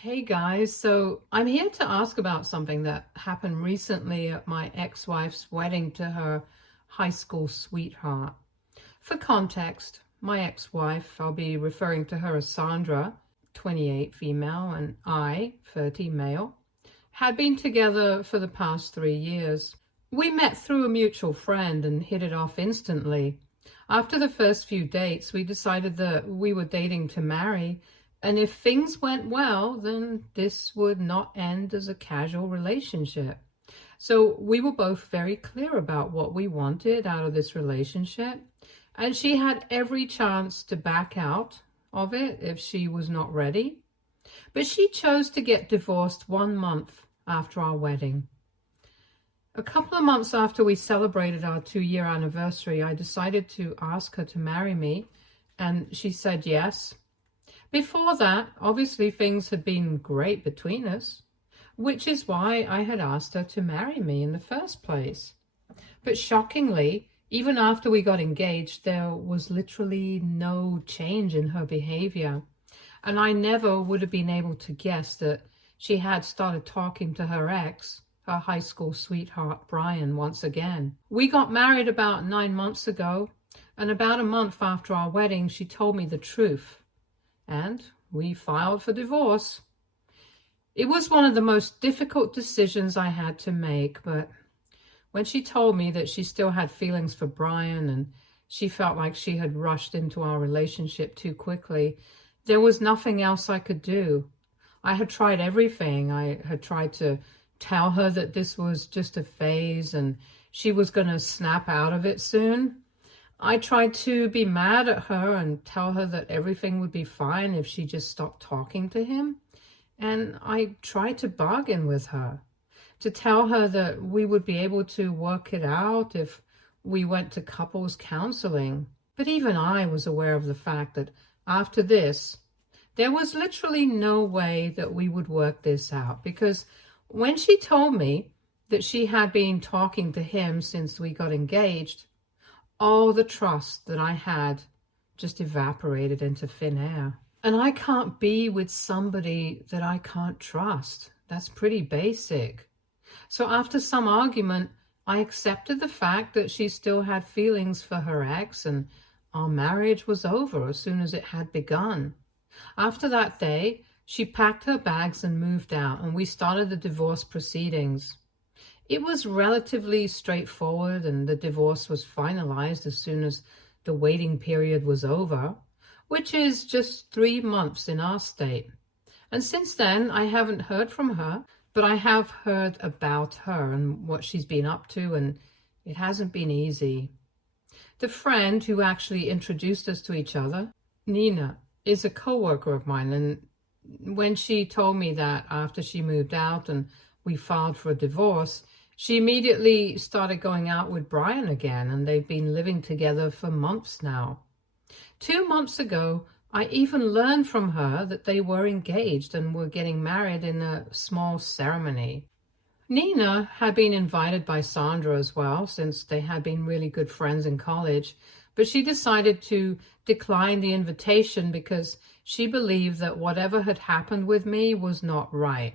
Hey guys, so I'm here to ask about something that happened recently at my ex-wife's wedding to her high school sweetheart. For context, my ex-wife, I'll be referring to her as Sandra, 28 female, and I, 30 male, had been together for the past 3 years. We met through a mutual friend and hit it off instantly. After the first few dates, we decided that we were dating to marry, and if things went well, then this would not end as a casual relationship. So we were both very clear about what we wanted out of this relationship, and she had every chance to back out of it if she was not ready. But she chose to get divorced 1 month after our wedding. A couple of months after we celebrated our 2-year anniversary, I decided to ask her to marry me, and she said yes. Before that, obviously things had been great between us, which is why I had asked her to marry me in the first place. But shockingly, even after we got engaged, there was literally no change in her behavior. And I never would have been able to guess that she had started talking to her ex, her high school sweetheart, Brian, once again. We got married about 9 months ago, and about a month after our wedding, she told me the truth. And we filed for divorce. It was one of the most difficult decisions I had to make, but when she told me that she still had feelings for Brian and she felt like she had rushed into our relationship too quickly, there was nothing else I could do. I had tried everything. I had tried to tell her that this was just a phase and she was going to snap out of it soon. I tried to be mad at her and tell her that everything would be fine if she just stopped talking to him. And I tried to bargain with her, to tell her that we would be able to work it out if we went to couples counseling. But even I was aware of the fact that after this, there was literally no way that we would work this out, because when she told me that she had been talking to him since we got engaged, all the trust that I had just evaporated into thin air. And I can't be with somebody that I can't trust. That's pretty basic. So after some argument, I accepted the fact that she still had feelings for her ex, and our marriage was over as soon as it had begun. After that day, she packed her bags and moved out, and we started the divorce proceedings. It was relatively straightforward, and the divorce was finalized as soon as the waiting period was over, which is just 3 months in our state. And since then, I haven't heard from her, but I have heard about her and what she's been up to, and it hasn't been easy. The friend who actually introduced us to each other, Nina, is a co-worker of mine, and when she told me that after she moved out and we filed for a divorce, she immediately started going out with Brian again, and they've been living together for months now. 2 months ago, I even learned from her that they were engaged and were getting married in a small ceremony. Nina had been invited by Sandra as well, since they had been really good friends in college, but she decided to decline the invitation because she believed that whatever had happened with me was not right.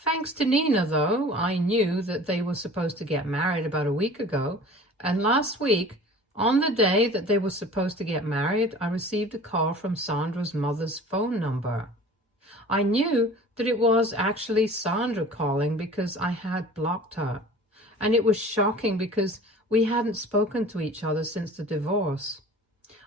Thanks to Nina, though, I knew that they were supposed to get married about a week ago, and last week, on the day that they were supposed to get married, I received a call from Sandra's mother's phone number. I knew that it was actually Sandra calling because I had blocked her, and it was shocking because we hadn't spoken to each other since the divorce.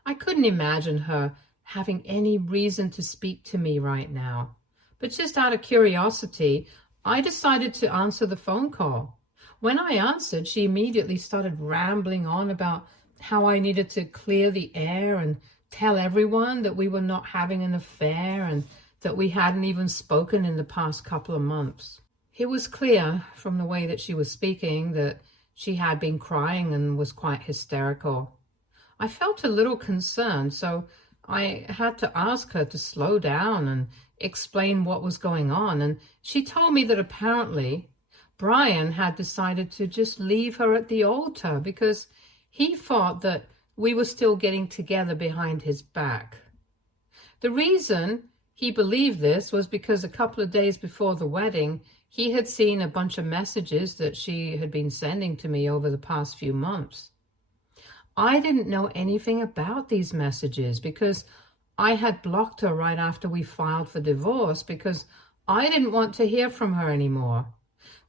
I couldn't imagine her having any reason to speak to me right now. But just out of curiosity, I decided to answer the phone call. When I answered, she immediately started rambling on about how I needed to clear the air and tell everyone that we were not having an affair and that we hadn't even spoken in the past couple of months. It was clear from the way that she was speaking that she had been crying and was quite hysterical. I felt a little concerned, so I had to ask her to slow down and explain what was going on, and she told me that apparently Brian had decided to just leave her at the altar because he thought that we were still getting together behind his back. The reason he believed this was because a couple of days before the wedding, he had seen a bunch of messages that she had been sending to me over the past few months. I didn't know anything about these messages because I had blocked her right after we filed for divorce because I didn't want to hear from her anymore.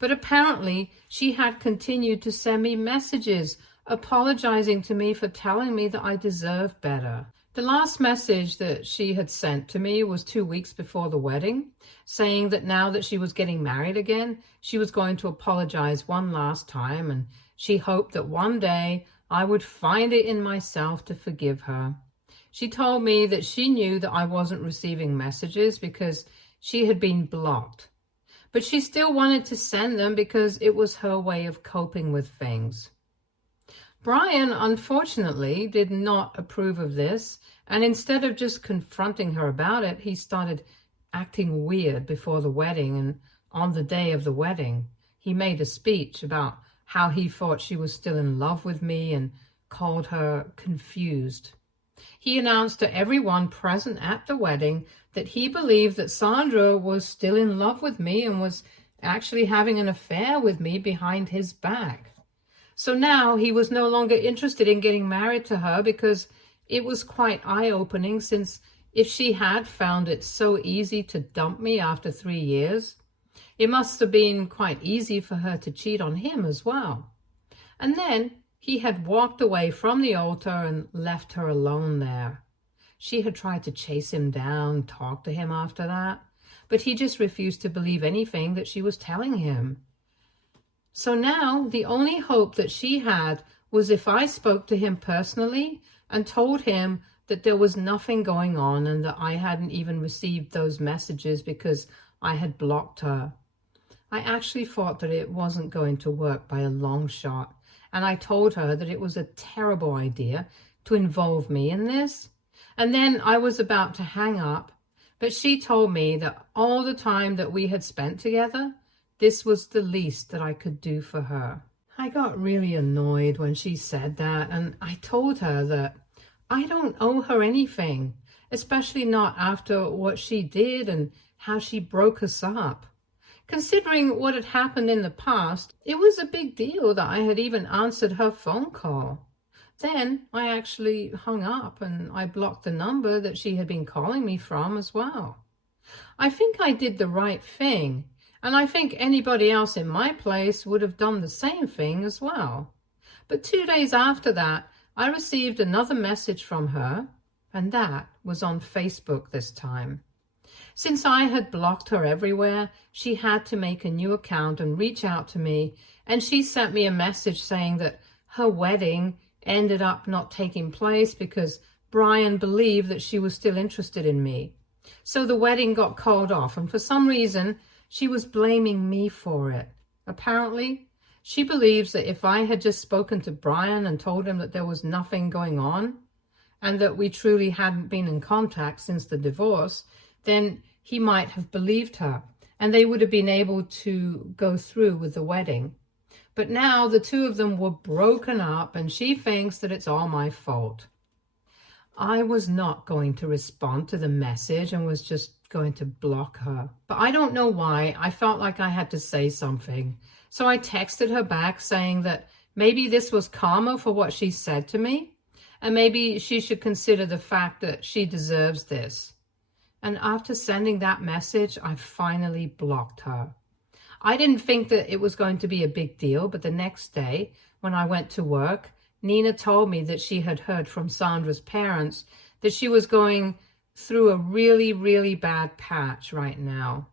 But apparently she had continued to send me messages apologizing to me for telling me that I deserved better. The last message that she had sent to me was 2 weeks before the wedding, saying that now that she was getting married again, she was going to apologize one last time, and she hoped that one day I would find it in myself to forgive her. She told me that she knew that I wasn't receiving messages because she had been blocked, but she still wanted to send them because it was her way of coping with things. Brian, unfortunately, did not approve of this, and instead of just confronting her about it, he started acting weird before the wedding, and on the day of the wedding, he made a speech about how he thought she was still in love with me and called her confused. He announced to everyone present at the wedding that he believed that Sandra was still in love with me and was actually having an affair with me behind his back. So now he was no longer interested in getting married to her because it was quite eye-opening, since if she had found it so easy to dump me after 3 years, it must have been quite easy for her to cheat on him as well. And then he had walked away from the altar and left her alone there. She had tried to chase him down, talk to him after that, but he just refused to believe anything that she was telling him. So now the only hope that she had was if I spoke to him personally and told him that there was nothing going on and that I hadn't even received those messages because I had blocked her. I actually thought that it wasn't going to work by a long shot, and I told her that it was a terrible idea to involve me in this. And then I was about to hang up, but she told me that all the time that we had spent together, this was the least that I could do for her. I got really annoyed when she said that, and I told her that I don't owe her anything, especially not after what she did and how she broke us up. Considering what had happened in the past, it was a big deal that I had even answered her phone call. Then I actually hung up and I blocked the number that she had been calling me from as well. I think I did the right thing, and I think anybody else in my place would have done the same thing as well. But 2 days after that, I received another message from her, and that was on Facebook this time. Since I had blocked her everywhere, she had to make a new account and reach out to me, and she sent me a message saying that her wedding ended up not taking place because Brian believed that she was still interested in me. So the wedding got called off, and for some reason, she was blaming me for it. Apparently, she believes that if I had just spoken to Brian and told him that there was nothing going on and that we truly hadn't been in contact since the divorce, then he might have believed her and they would have been able to go through with the wedding. But now the two of them were broken up and she thinks that it's all my fault. I was not going to respond to the message and was just going to block her. But I don't know why. I felt like I had to say something. So I texted her back saying that maybe this was karma for what she said to me, and maybe she should consider the fact that she deserves this. And after sending that message, I finally blocked her. I didn't think that it was going to be a big deal, but the next day, when I went to work, Nina told me that she had heard from Sandra's parents that she was going through a really, really bad patch right now.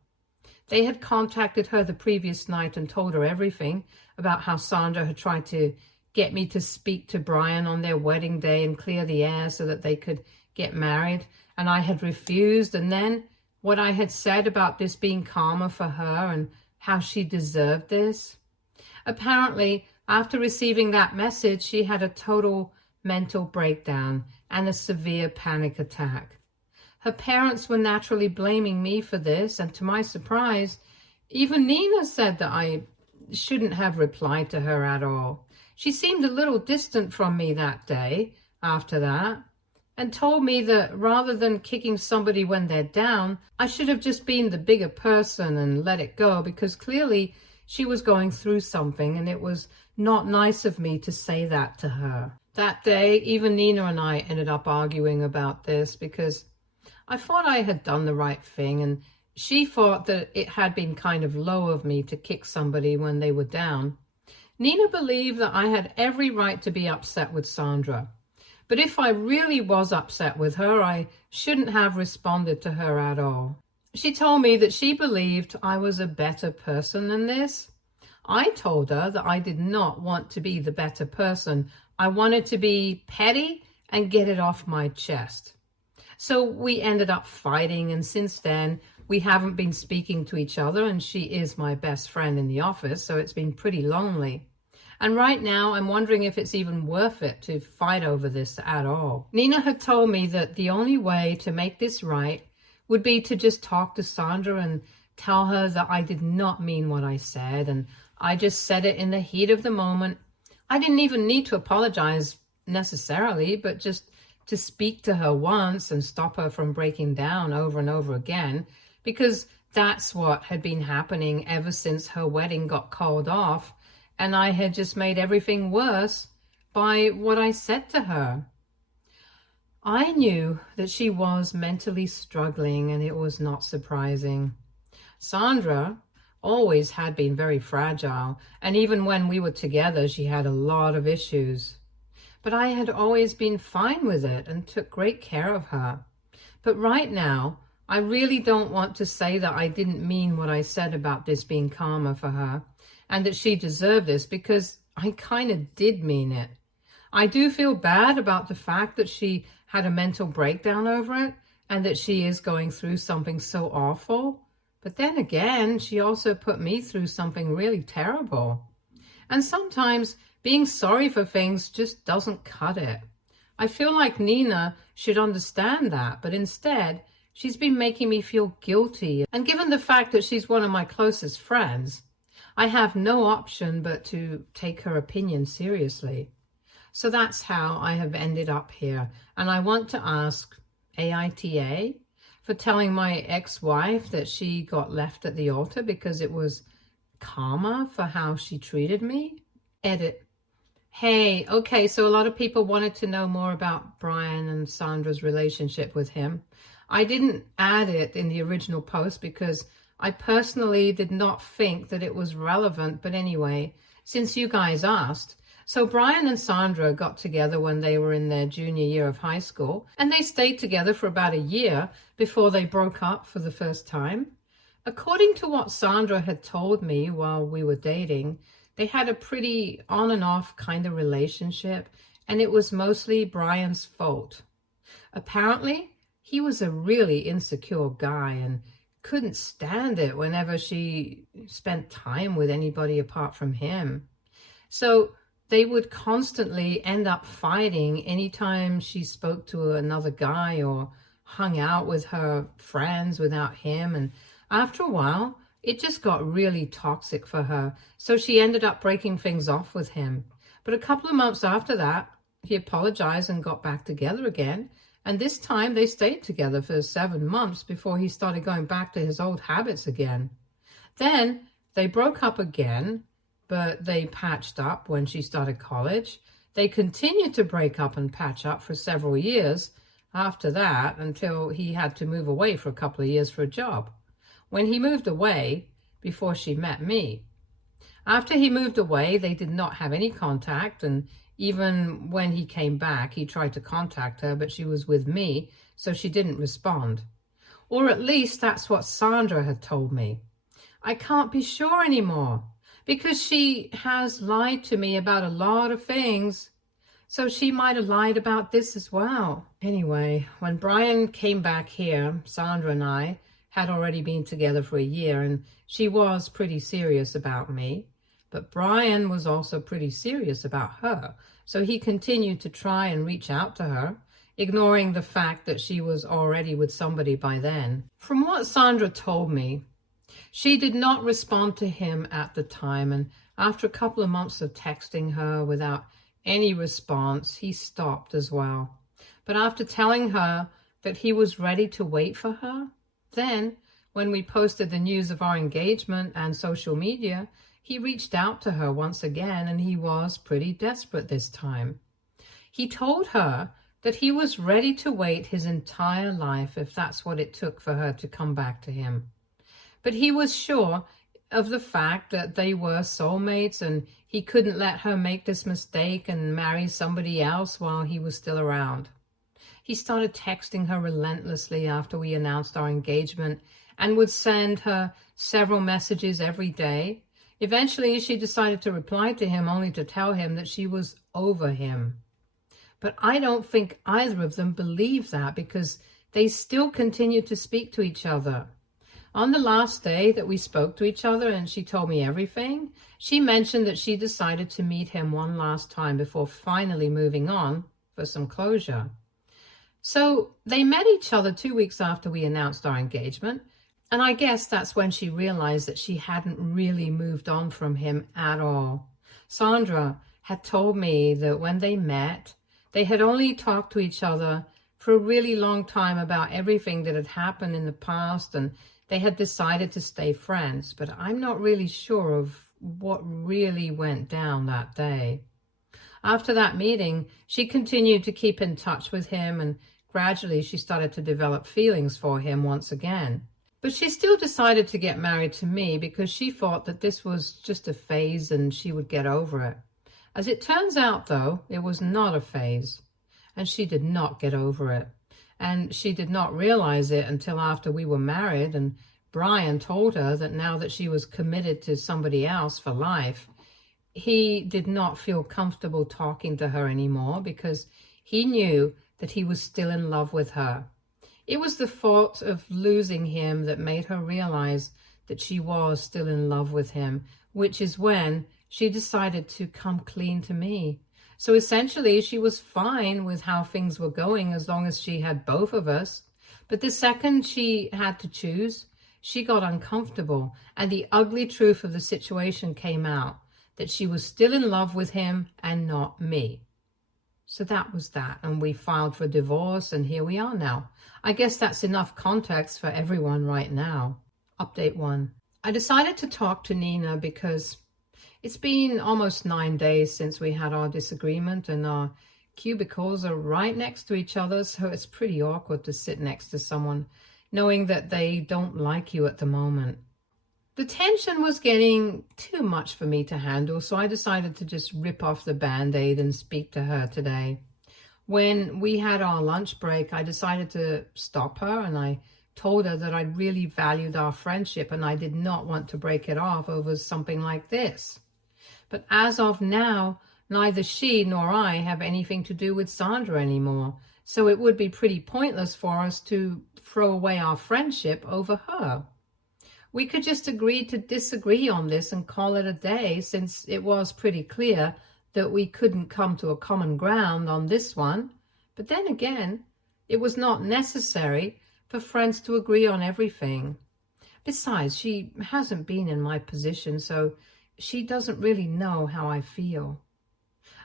They had contacted her the previous night and told her everything about how Sandra had tried to get me to speak to Brian on their wedding day and clear the air so that they could get married, and I had refused. And then what I had said about this being karma for her and how she deserved this. Apparently, after receiving that message, she had a total mental breakdown and a severe panic attack. Her parents were naturally blaming me for this, and to my surprise, even Nina said that I shouldn't have replied to her at all. She seemed a little distant from me that day after that, and told me that rather than kicking somebody when they're down, I should have just been the bigger person and let it go, because clearly she was going through something and it was not nice of me to say that to her. That day, even Nina and I ended up arguing about this because I thought I had done the right thing, and she thought that it had been kind of low of me to kick somebody when they were down. Nina believed that I had every right to be upset with Sandra. But if I really was upset with her, I shouldn't have responded to her at all. She told me that she believed I was a better person than this. I told her that I did not want to be the better person. I wanted to be petty and get it off my chest. So we ended up fighting, and since then we haven't been speaking to each other, and she is my best friend in the office, so it's been pretty lonely. And right now I'm wondering if it's even worth it to fight over this at all. Nina had told me that the only way to make this right would be to just talk to Sandra and tell her that I did not mean what I said, and I just said it in the heat of the moment. I didn't even need to apologize necessarily, but just to speak to her once and stop her from breaking down over and over again, because that's what had been happening ever since her wedding got called off, and I had just made everything worse by what I said to her. I knew that she was mentally struggling, and it was not surprising. Sandra always had been very fragile, and even when we were together, she had a lot of issues. But I had always been fine with it and took great care of her. But right now, I really don't want to say that I didn't mean what I said about this being karma for her, and that she deserved this, because I kind of did mean it. I do feel bad about the fact that she had a mental breakdown over it, and that she is going through something so awful. But then again, she also put me through something really terrible. And sometimes being sorry for things just doesn't cut it. I feel like Nina should understand that, but instead, she's been making me feel guilty. And given the fact that she's one of my closest friends, I have no option but to take her opinion seriously. So that's how I have ended up here. And I want to ask AITA for telling my ex-wife that she got left at the altar because it was karma for how she treated me. Edit. Hey, okay, so a lot of people wanted to know more about Brian and Sandra's relationship with him. I didn't add it in the original post because I personally did not think that it was relevant, but anyway, since you guys asked. So Brian and Sandra got together when they were in their junior year of high school, and they stayed together for about a year before they broke up for the first time. According to what Sandra had told me while we were dating, they had a pretty on and off kind of relationship, and it was mostly Brian's fault. Apparently, he was a really insecure guy and couldn't stand it whenever she spent time with anybody apart from him. So they would constantly end up fighting anytime she spoke to another guy or hung out with her friends without him. And after a while, it just got really toxic for her. So she ended up breaking things off with him. But a couple of months after that, he apologized and got back together again. And this time they stayed together for 7 months before he started going back to his old habits again. Then they broke up again, but they patched up when she started college. They continued to break up and patch up for several years after that until he had to move away for a couple of years for a job. When he moved away, before she met me. After he moved away, they did not have any contact, and even when he came back, he tried to contact her, but she was with me, so she didn't respond. Or at least that's what Sandra had told me. I can't be sure anymore, because she has lied to me about a lot of things, so she might have lied about this as well. Anyway, when Brian came back here, Sandra and I had already been together for a year, and she was pretty serious about me. But Brian was also pretty serious about her, so he continued to try and reach out to her, ignoring the fact that she was already with somebody by then. From what Sandra told me, she did not respond to him at the time, and after a couple of months of texting her without any response, he stopped as well. But after telling her that he was ready to wait for her, then, when we posted the news of our engagement and social media, he reached out to her once again, and he was pretty desperate this time. He told her that he was ready to wait his entire life if that's what it took for her to come back to him. But he was sure of the fact that they were soulmates, and he couldn't let her make this mistake and marry somebody else while he was still around. He started texting her relentlessly after we announced our engagement and would send her several messages every day. Eventually, she decided to reply to him only to tell him that she was over him. But I don't think either of them believed that, because they still continued to speak to each other. On the last day that we spoke to each other and she told me everything, she mentioned that she decided to meet him one last time before finally moving on for some closure. So they met each other 2 weeks after we announced our engagement, and I guess that's when she realized that she hadn't really moved on from him at all. Sandra had told me that when they met, they had only talked to each other for a really long time about everything that had happened in the past, and they had decided to stay friends, but I'm not really sure of what really went down that day. After that meeting, she continued to keep in touch with him, and gradually she started to develop feelings for him once again. But she still decided to get married to me because she thought that this was just a phase and she would get over it. As it turns out, though, it was not a phase, and she did not get over it. And she did not realize it until after we were married, and Brian told her that now that she was committed to somebody else for life, he did not feel comfortable talking to her anymore because he knew that he was still in love with her. It was the thought of losing him that made her realize that she was still in love with him, which is when she decided to come clean to me. So essentially, she was fine with how things were going as long as she had both of us. But the second she had to choose, she got uncomfortable, and the ugly truth of the situation came out, that she was still in love with him and not me. So that was that, and we filed for divorce, and here we are now. I guess that's enough context for everyone right now. Update 1. I decided to talk to Nina because it's been almost 9 days since we had our disagreement, and our cubicles are right next to each other, so it's pretty awkward to sit next to someone knowing that they don't like you at the moment. The tension was getting too much for me to handle, so I decided to just rip off the Band-Aid and speak to her today. When we had our lunch break, I decided to stop her, and I told her that I really valued our friendship and I did not want to break it off over something like this. But as of now, neither she nor I have anything to do with Sandra anymore, so it would be pretty pointless for us to throw away our friendship over her. We could just agree to disagree on this and call it a day, since it was pretty clear that we couldn't come to a common ground on this one. But then again, it was not necessary for friends to agree on everything. Besides, she hasn't been in my position, so she doesn't really know how I feel.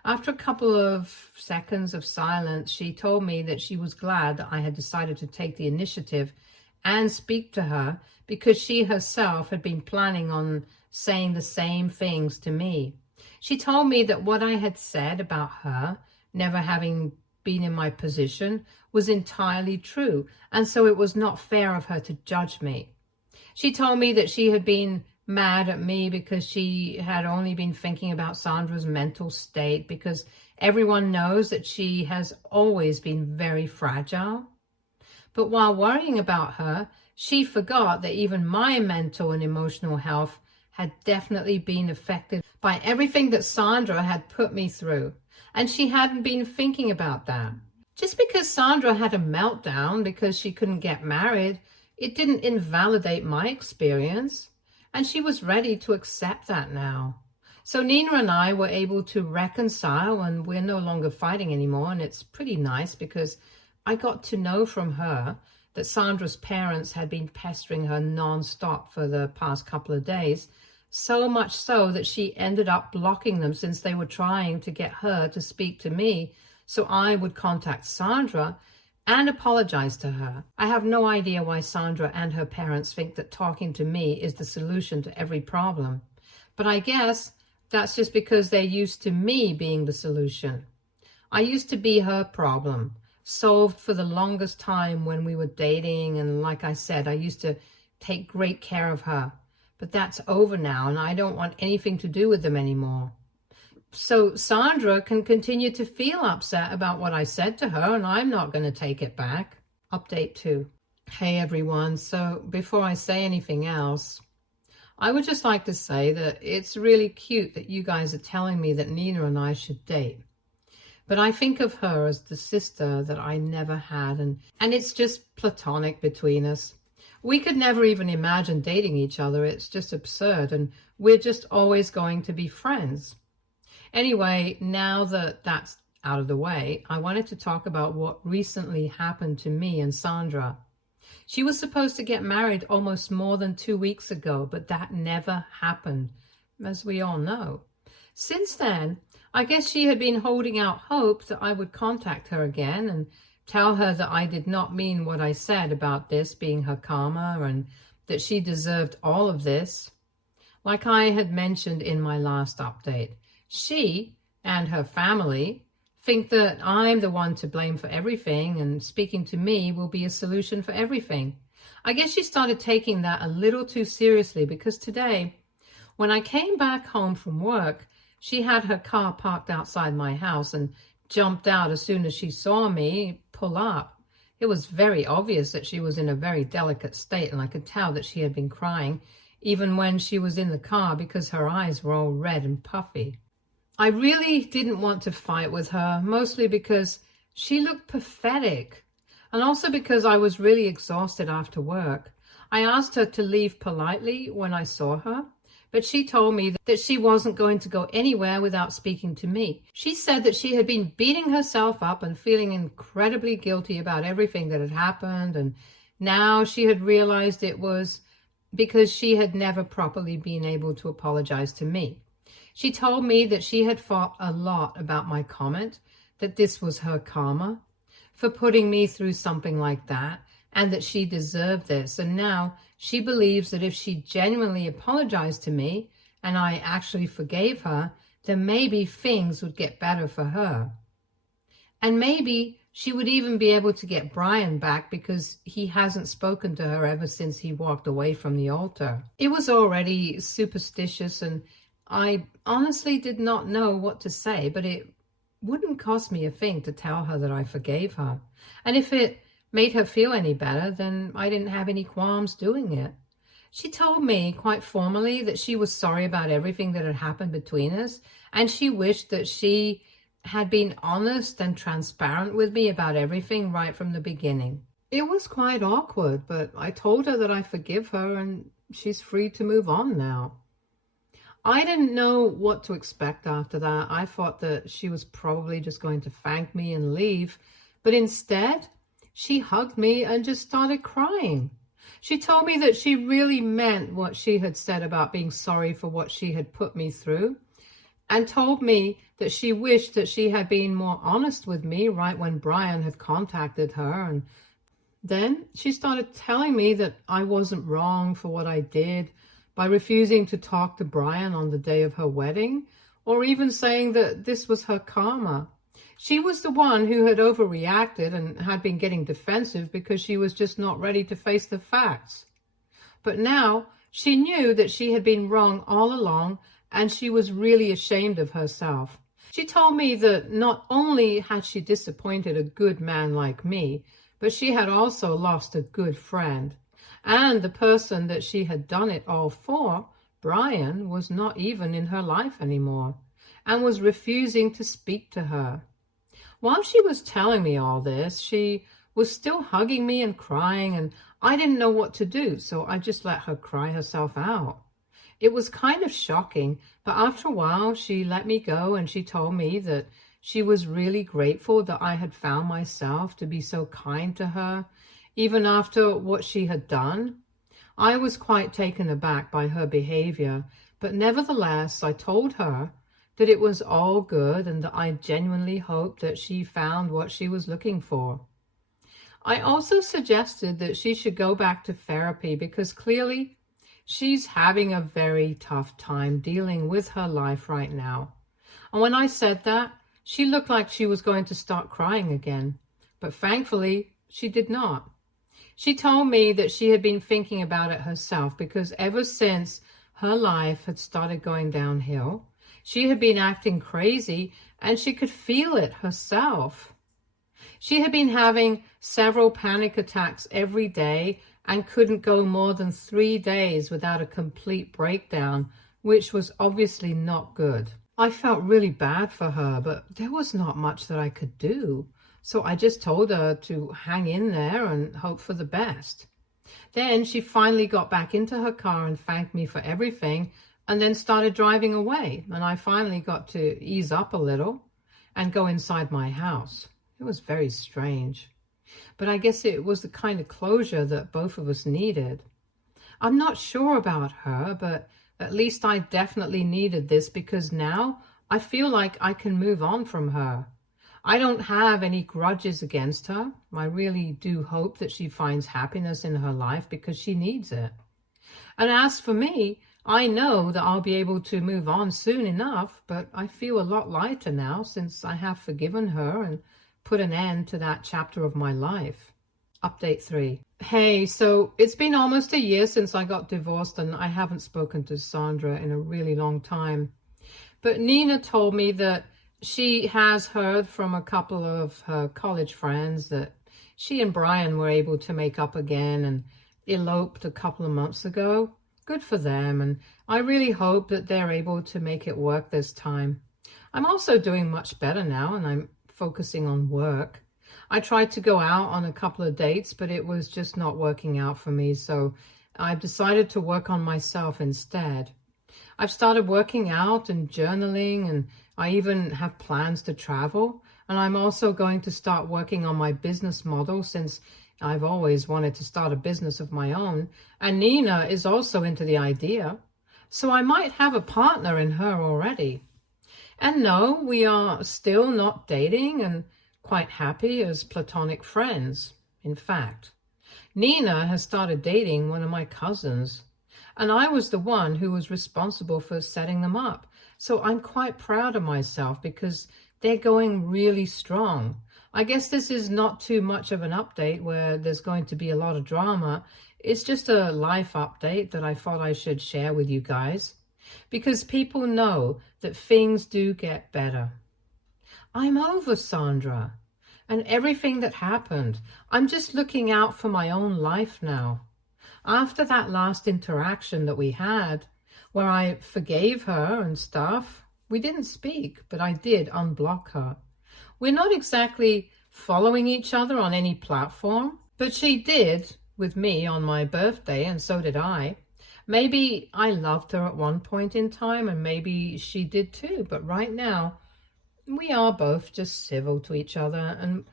After a couple of seconds of silence, she told me that she was glad that I had decided to take the initiative and speak to her, because she herself had been planning on saying the same things to me. She told me that what I had said about her never having been in my position was entirely true, and so it was not fair of her to judge me. She told me that she had been mad at me because she had only been thinking about Sandra's mental state, because everyone knows that she has always been very fragile. But while worrying about her, she forgot that even my mental and emotional health had definitely been affected by everything that Sandra had put me through, and she hadn't been thinking about that. Just because Sandra had a meltdown because she couldn't get married, it didn't invalidate my experience, and she was ready to accept that now. So Nina and I were able to reconcile, and we're no longer fighting anymore, and it's pretty nice because I got to know from her that Sandra's parents had been pestering her non-stop for the past couple of days, so much so that she ended up blocking them since they were trying to get her to speak to me so I would contact Sandra and apologize to her. I have no idea why Sandra and her parents think that talking to me is the solution to every problem. But I guess that's just because they're used to me being the solution. I used to be her problem, solved for the longest time when we were dating, and like I said, I used to take great care of her. But that's over now, and I don't want anything to do with them anymore. So Sandra can continue to feel upset about what I said to her, and I'm not going to take it back. Update 2. Hey everyone, so before I say anything else, I would just like to say that it's really cute that you guys are telling me that Nina and I should date. But I think of her as the sister that I never had, and it's just platonic between us. We could never even imagine dating each other. It's just absurd, and we're just always going to be friends. Anyway, now that that's out of the way, I wanted to talk about what recently happened to me and Sandra. She was supposed to get married almost more than 2 weeks ago, but that never happened, as we all know. Since then, I guess she had been holding out hope that I would contact her again and tell her that I did not mean what I said about this being her karma and that she deserved all of this. Like I had mentioned in my last update, she and her family think that I'm the one to blame for everything, and speaking to me will be a solution for everything. I guess she started taking that a little too seriously, because today, when I came back home from work, she had her car parked outside my house and jumped out as soon as she saw me pull up. It was very obvious that she was in a very delicate state, and I could tell that she had been crying even when she was in the car because her eyes were all red and puffy. I really didn't want to fight with her, mostly because she looked pathetic, and also because I was really exhausted after work. I asked her to leave politely when I saw her, but she told me that she wasn't going to go anywhere without speaking to me. She said that she had been beating herself up and feeling incredibly guilty about everything that had happened, and now she had realized it was because she had never properly been able to apologize to me. She told me that she had thought a lot about my comment, that this was her karma for putting me through something like that, and that she deserved this. And now she believes that if she genuinely apologized to me and I actually forgave her, then maybe things would get better for her. And maybe she would even be able to get Brian back, because he hasn't spoken to her ever since he walked away from the altar. It was already superstitious, and I honestly did not know what to say, but it wouldn't cost me a thing to tell her that I forgave her. And if it made her feel any better, then I didn't have any qualms doing it. She told me quite formally that she was sorry about everything that had happened between us, and she wished that she had been honest and transparent with me about everything right from the beginning. It was quite awkward, but I told her that I forgive her and she's free to move on now. I didn't know what to expect after that. I thought that she was probably just going to thank me and leave, but instead, she hugged me and just started crying. She told me that she really meant what she had said about being sorry for what she had put me through, and told me that she wished that she had been more honest with me right when Brian had contacted her. And then she started telling me that I wasn't wrong for what I did by refusing to talk to Brian on the day of her wedding, or even saying that this was her karma. She was the one who had overreacted and had been getting defensive because she was just not ready to face the facts. But now she knew that she had been wrong all along, and she was really ashamed of herself. She told me that not only had she disappointed a good man like me, but she had also lost a good friend. And the person that she had done it all for, Brian, was not even in her life anymore and was refusing to speak to her. While she was telling me all this, she was still hugging me and crying, and I didn't know what to do, so I just let her cry herself out. It was kind of shocking, but after a while she let me go, and she told me that she was really grateful that I had found myself to be so kind to her, even after what she had done. I was quite taken aback by her behavior, but nevertheless I told her that it was all good and that I genuinely hoped that she found what she was looking for. I also suggested that she should go back to therapy because clearly she's having a very tough time dealing with her life right now. And when I said that, she looked like she was going to start crying again. But thankfully, she did not. She told me that she had been thinking about it herself because ever since her life had started going downhill, she had been acting crazy and she could feel it herself. She had been having several panic attacks every day and couldn't go more than 3 days without a complete breakdown, which was obviously not good. I felt really bad for her, but there was not much that I could do. So I just told her to hang in there and hope for the best. Then she finally got back into her car and thanked me for everything and then started driving away. And I finally got to ease up a little and go inside my house. It was very strange. But I guess it was the kind of closure that both of us needed. I'm not sure about her, but at least I definitely needed this because now I feel like I can move on from her. I don't have any grudges against her. I really do hope that she finds happiness in her life because she needs it. And as for me, I know that I'll be able to move on soon enough, but I feel a lot lighter now since I have forgiven her and put an end to that chapter of my life. Update 3. Hey, so it's been almost a year since I got divorced and I haven't spoken to Sandra in a really long time. But Nina told me that she has heard from a couple of her college friends that she and Brian were able to make up again and eloped a couple of months ago. Good for them, and I really hope that they're able to make it work this time. I'm also doing much better now, and I'm focusing on work. I tried to go out on a couple of dates, but it was just not working out for me, so I've decided to work on myself instead. I've started working out and journaling, and I even have plans to travel. And I'm also going to start working on my business model since I've always wanted to start a business of my own. And Nina is also into the idea. So I might have a partner in her already. And no, we are still not dating and quite happy as platonic friends. In fact, Nina has started dating one of my cousins. And I was the one who was responsible for setting them up. So I'm quite proud of myself because they're going really strong. I guess this is not too much of an update where there's going to be a lot of drama. It's just a life update that I thought I should share with you guys because people know that things do get better. I'm over Sandra and everything that happened. I'm just looking out for my own life now. After that last interaction that we had, where I forgave her and stuff, we didn't speak, but I did unblock her. We're not exactly following each other on any platform, but she did with me on my birthday, and so did I. Maybe I loved her at one point in time, and maybe she did too, but right now, we are both just civil to each other, and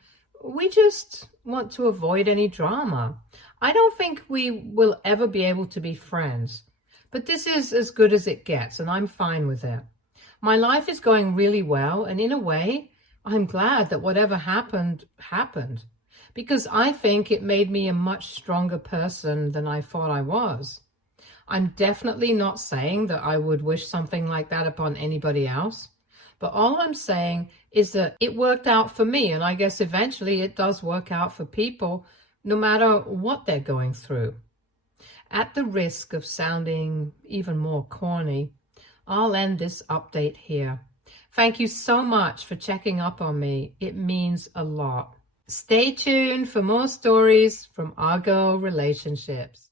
we just want to avoid any drama. I don't think we will ever be able to be friends, but this is as good as it gets, and I'm fine with it. My life is going really well, and in a way, I'm glad that whatever happened, happened, because I think it made me a much stronger person than I thought I was. I'm definitely not saying that I would wish something like that upon anybody else. But all I'm saying is that it worked out for me, and I guess eventually it does work out for people, no matter what they're going through. At the risk of sounding even more corny, I'll end this update here. Thank you so much for checking up on me. It means a lot. Stay tuned for more stories from our girl relationships.